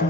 हे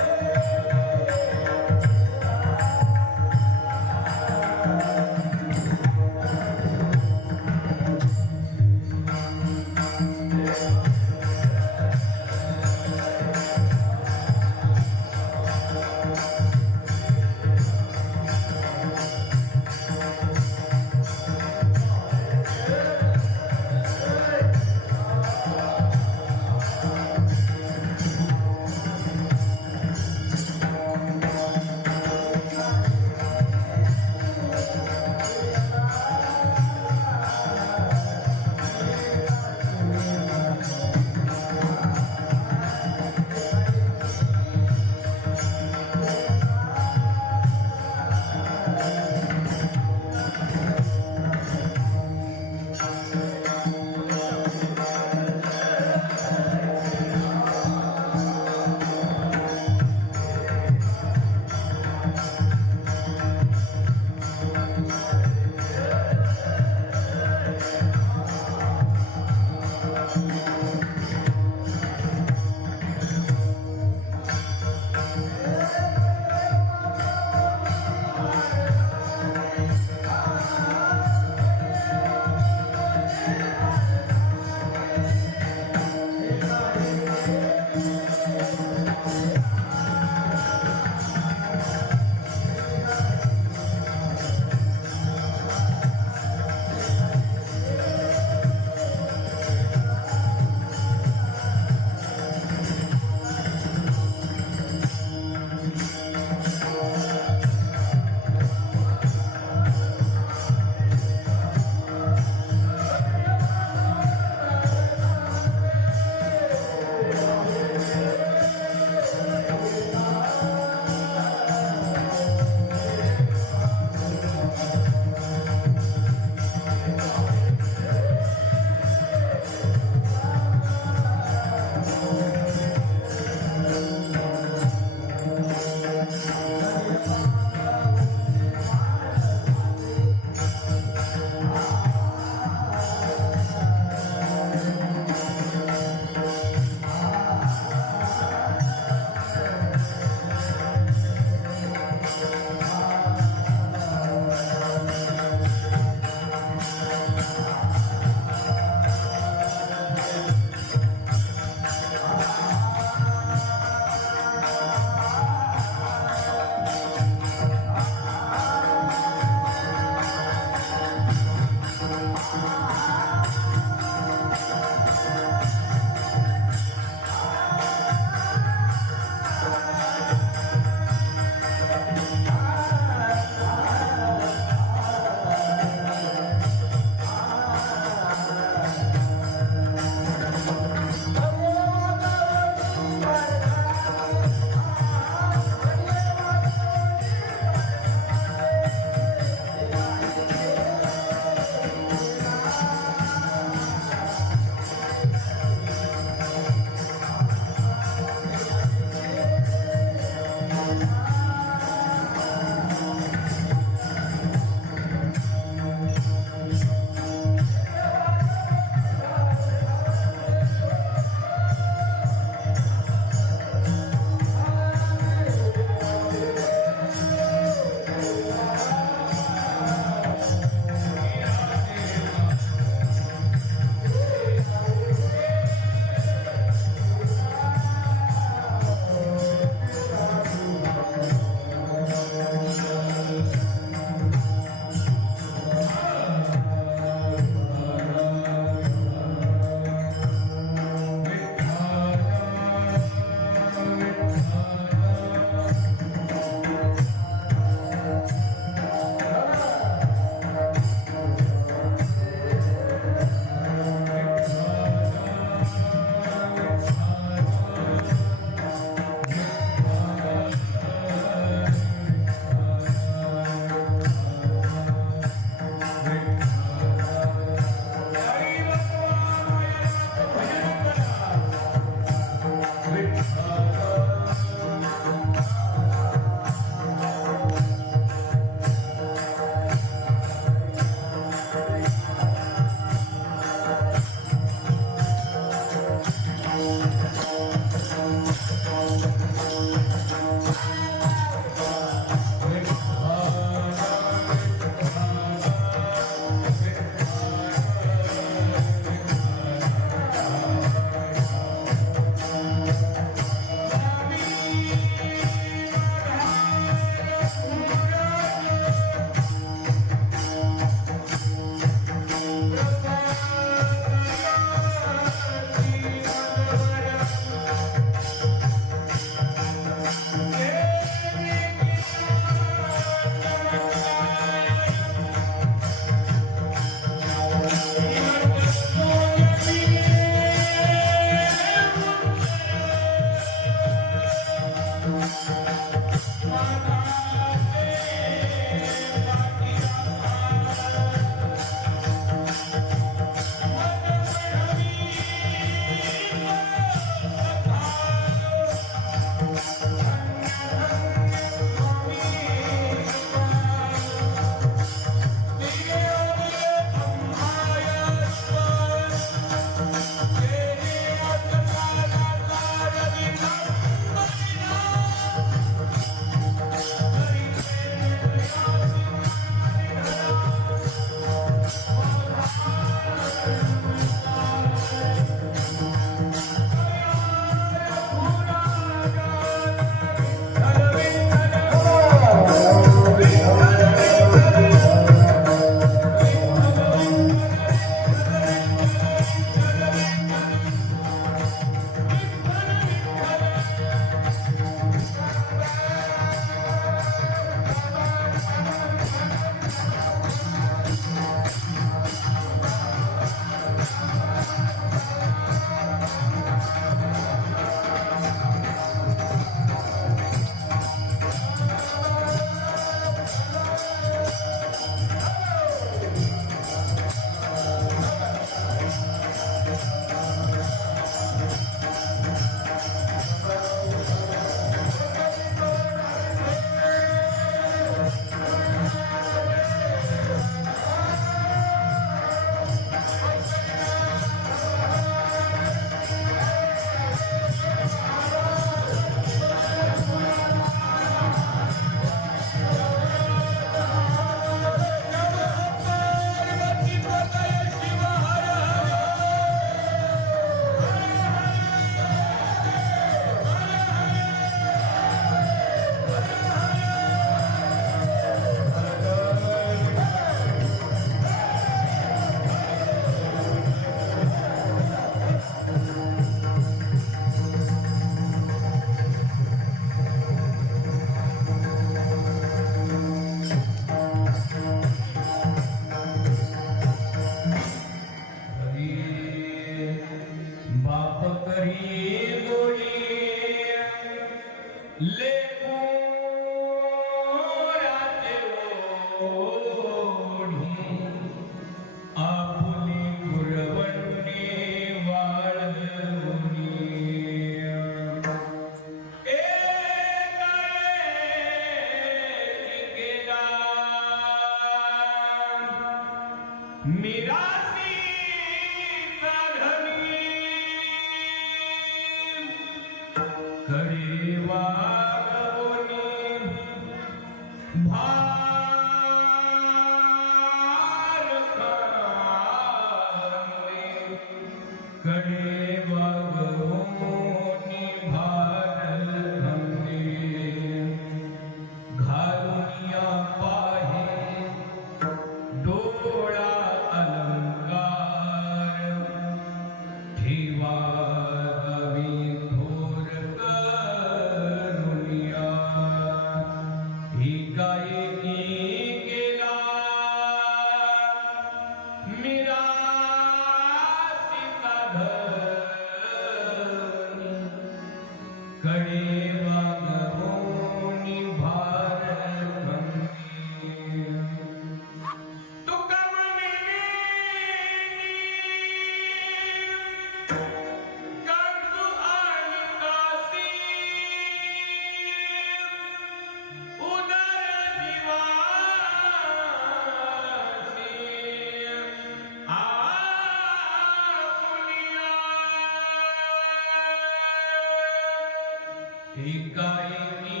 एकाएकी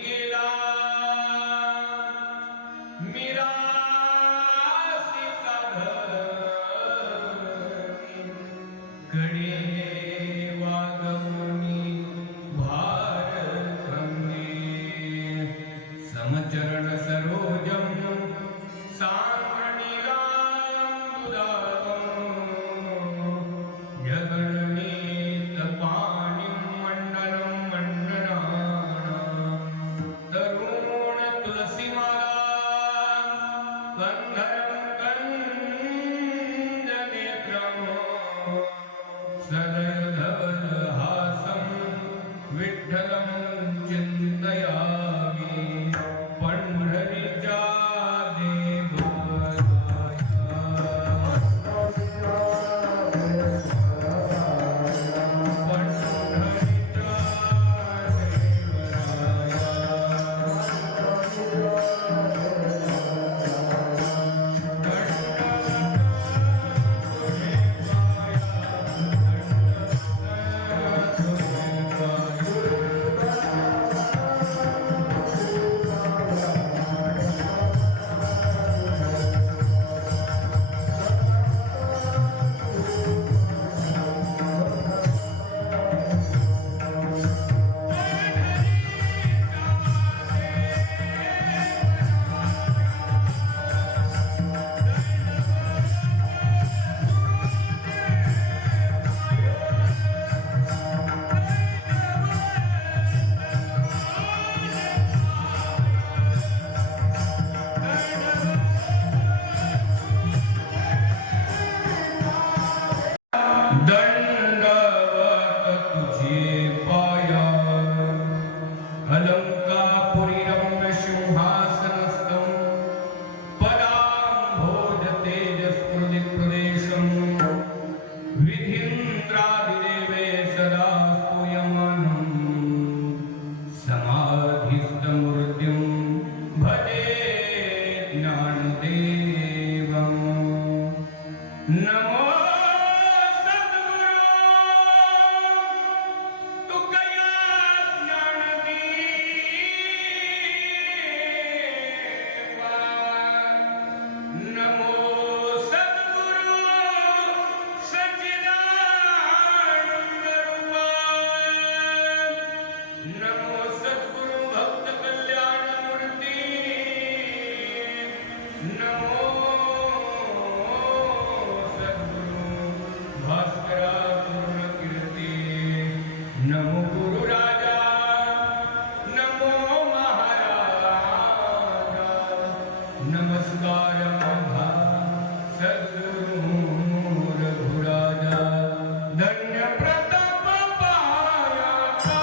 गेला मिरासीचा धनी, कडे वागवणी भारतंगे, समचरण सरोजम जगन्नीत पाणिं मंडलं मंडनानां, तरुण तुलसीमाला कंधरं कंजनेत्रं, सदयधवलहासं विठ्ठलं चिन्तयामि पंढरीच्या दंडवत तुझे पाया, अलंकापुरी रम्य सिंहासनस्थं, पदाम्भोज तेजस्फुलित प्रदेशं, विधीन्द्रादिदेवे सदा स्तूयमानं, समाधिस्थमूर्तिं भजे ज्ञानदेवं। नमो नमो गुरु राजा, नमो महाराजा, नमस्कार माझा सद्गुरु रघुराजा, धन्य प्रताप पायाचा।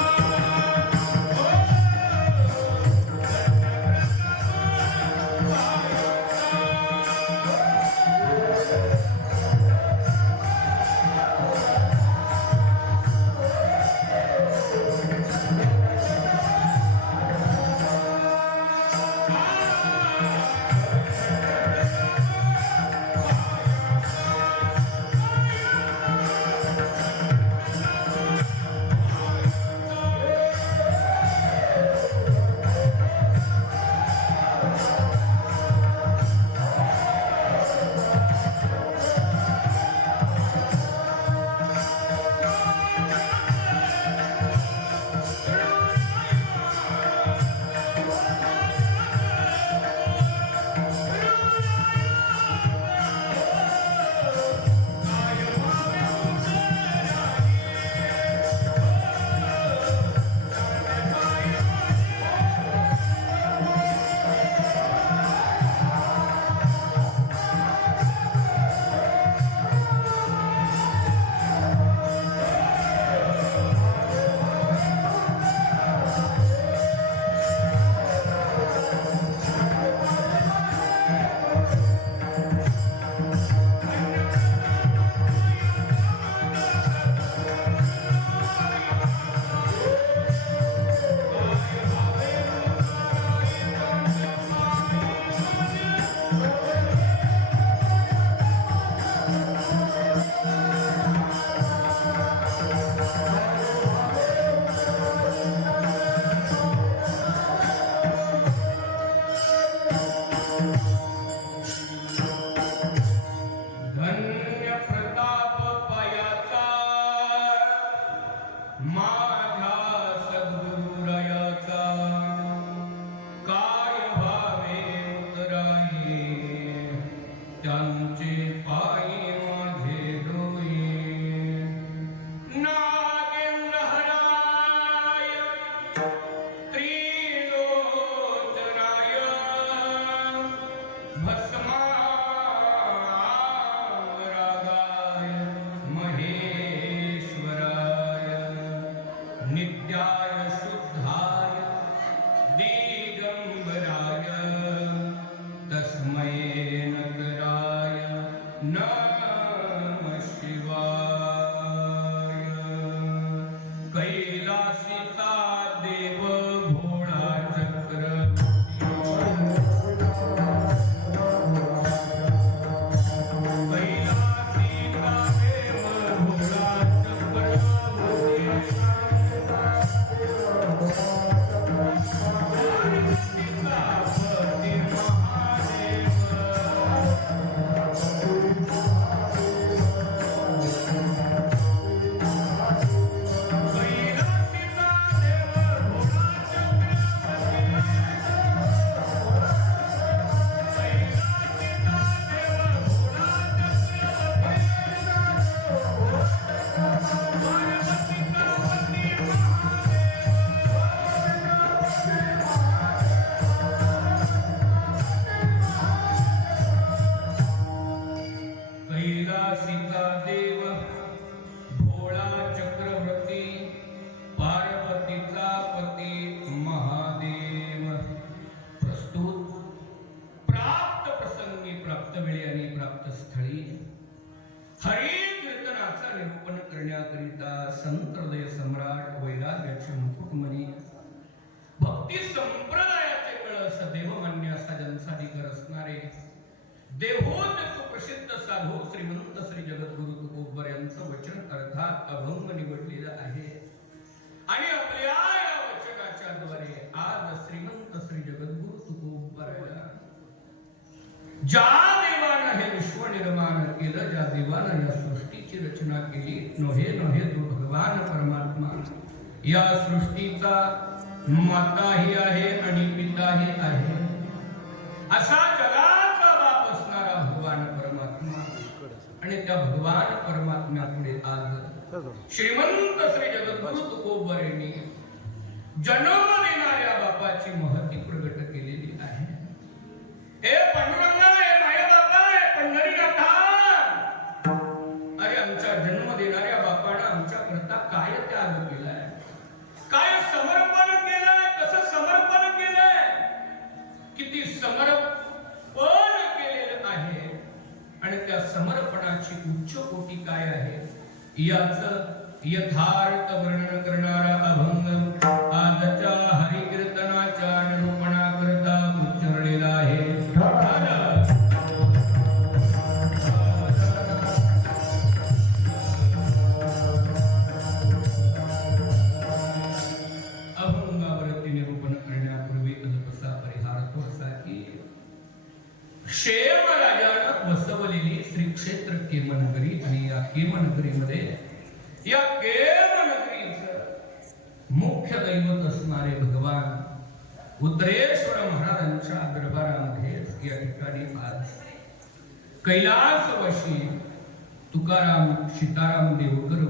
त्रिलोचनाय भस्मारागाय महेश्वराय नित्याय शुद्धाय दिगंबराय तस्मै नगराय नमः शिवाय। कैलासिता देव भोळा चक्र कैलासिता देव भोळा कैलासिका देव भोळा चक्रवर्ती पार्वतीचा पती महादेव। प्रस्तुत प्राप्त प्रसंगी प्राप्त वेळी आणि प्राप्त स्थळी हरी कीर्तनाचा निरूपण करण्याकरिता संत हृदय सम्राट वैराग्याचे मुकुटमणी भक्ती संप्रदायाचे कळस देवमान्य असा जनसाधिकार असणारे देवोत सुप्रसिद्ध साधू श्रीमंत श्री जगद्गुरु तुकोबर यांचं वचन अर्थात अभंग निवडलेलं आहे आणि आपल्या या वचनाच्या द्वारे आज श्रीमंत श्री जगद्गुरु तुकोबर ज्या देवानं हे विश्व निर्माण केलं, ज्या देवानं या सृष्टीची रचना केली, नोहे नोहे तो भगवान परमात्मा या सृष्टीचा माताही आहे आणि पिताही आहे असा जगाचा बाप असणारा भगवान परमात्मा आणि त्या भगवान परमात्म्यापुढे आज श्रीमंत श्री जगद्गुरु तुकोबर यांनी जन्म देणाऱ्या बापाची महती प्रगट केलेली आहे। हे पांडुरंगा, हे माया बाबा, हे पंढरीनाथा, अरे आमच्या जन्म देणाऱ्या बापानं आमच्या करता काय त्याग केलाय, काय समर्पण केलंय, कसं समर्पण केलंय, किती समर्पण केलेलं आहे आणि त्या समर्पणाची उच्च कोटी काय आहे याचं यथार्थ वर्णन करणारा अभंग आजच्या हरिकीर्तनाच्या निरूपणाकरता उच्चारलेला आहे। अभंगावरती निरूपण करण्यापूर्वी अल्पसा परिहार थोडसा की क्षेम राजानं बसवलेली श्री क्षेत्र केमनगरी आणि या केमनगरीमध्ये या केमनगरीचं मुख्य दैवत असणारे भगवान उतरेश्वर महाराजांच्या दरबारामध्ये या ठिकाणी आज कैलासवासी तुकाराम सीताराम देवकर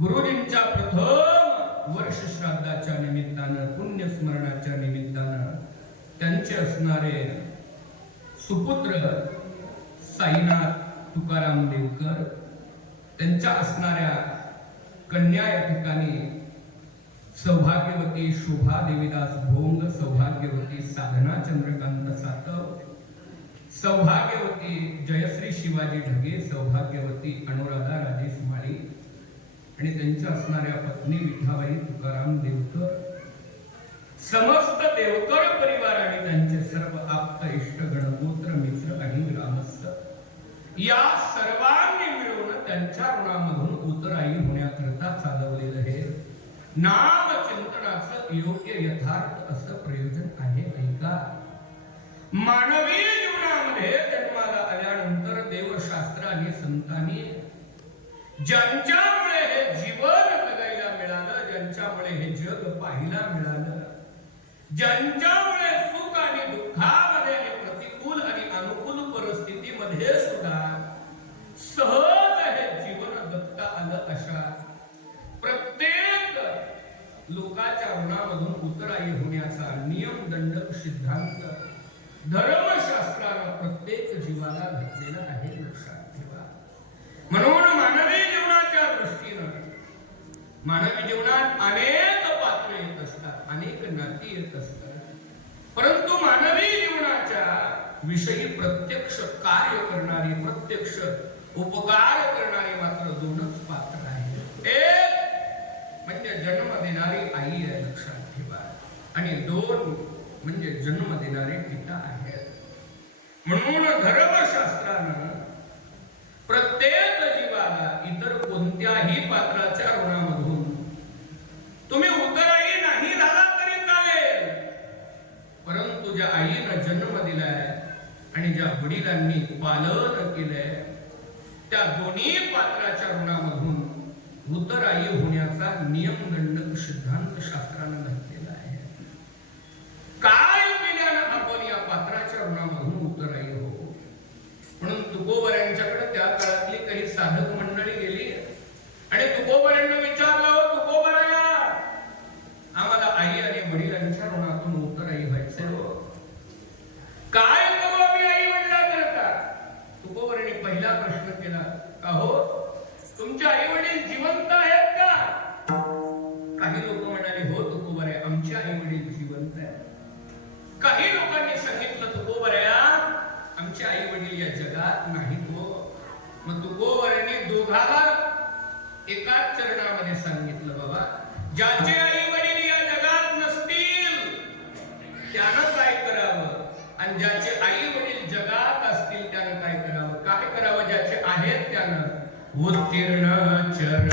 गुरुजींच्या प्रथम वर्ष श्राद्धाच्या निमित्तानं पुण्यस्मरणाच्या निमित्तानं त्यांचे असणारे सुपुत्र साईनाथ तुकाराम देवकर त्यांच्या असणाऱ्या कन्या या ठिकाणी सौभाग्यवती शोभा देवीदास भोंग, सौभाग्यवती साधना चंद्रकांत सातव, सौभाग्यवती जयश्री शिवाजी ढगे, सौभाग्यवती अनुराधा राजेश माळी आणि त्यांच्या असणाऱ्या पत्नी विठाबाई तुकाराम देवकर, समस्त देवकर परिवार आणि त्यांचे सर्व आप्त इष्ट गणगोत्र मित्र आणि ग्रामस्थ या सर्वांनी मिळून त्यांच्या ऋणामधून उतराई होण्याकरता चालवलेलं हे नाम चिंतनाचं योग्य यथार्थ असं प्रयोजन आहे। ऐका, मानवी जीवनामध्ये जन्माला आल्यानंतर देवशास्त्र आणि संतांनी ज्यांच्यामुळे हे जीवन जगायला मिळालं, ज्यांच्यामुळे हे जग पाहायला मिळालं, ज्यांच्यामुळे सुख आणि दुःखामध्ये आणि प्रतिकूल आणि अनुकूल परिस्थितीमध्ये सुद्धा सहज हे जीवन जगता आलं, अशा प्रत्येक लोकांच्या पात्राच्या ऋणामधून उतराई होण्याचा नियम दंडक सिद्धांत धर्मशास्त्रानं प्रत्येक जीवाला घातलेला आहे, लक्षात ठेवा. म्हणून मानवी जीवनाच्या दृष्टीनं मानवी जीवनात अनेक पात्र येत असतात, अनेक नाती येत असतात, परंतु मानवी जीवनाच्या विषयी प्रत्यक्ष कार्य करणारी, प्रत्यक्ष उपकार करणारी मात्र दोनच पात्र आहेत. एक म्हणजे जन्म देणारी आई आहे, लक्षात ठेवा, आणि दोन म्हणजे जन्म देणारे पिता आहेत. म्हणून धर्मशास्त्रानं प्रत्येक जीवाला इतर कोणत्याही पात्राच्या ऋणामधून तुम्ही उतराई नाही झाला तरी चालेल, परंतु ज्या आईनं जन्म दिलाय आणि ज्या वडिलांनी पालन केलंय त्या दोन्ही पात्राच्या ऋणामधून उतराई होण्याचा नियम दंडक सिद्धांत शास्त्रानं घातलेला आहे. काय केल्यानं आपण या पात्राच्या ऋणामधून उतराई हो. म्हणून तुकोबऱ्यांच्याकडे त्या काळातली काही साधक मंडळी गेली आणि तुकोबऱ्यांना विचारलं, हो तुकोबऱ्या, आम्हाला आई आणि वडिलांच्या ऋणातून उतराई व्हायचे हो, काय करू आम्ही आई वडिलांकरता? तुकोबऱ्यांनी पहिला प्रश्न केला, का हो तुमचे आई वडील जिवंत आहेत का? काही लोक म्हणाले, हो तुकोबऱ्या, आमचे आई वडील जिवंत आहेत. काही लोकांनी सांगितलं, तुकोबऱ्या, आमचे आई वडील या जगात नाहीत हो. मग तुकोबऱ्यांनी दोघाला एकाच चरणामध्ये सांगितलं, बाबा, ज्याचे आई वडील या जगात नसतील त्यानं काय करावं, आणि ज्याचे आई वडील जगात असतील त्यानं काय करावं? काय करावं? ज्याचे आहेत त्यानं उत्तीर्ण चरण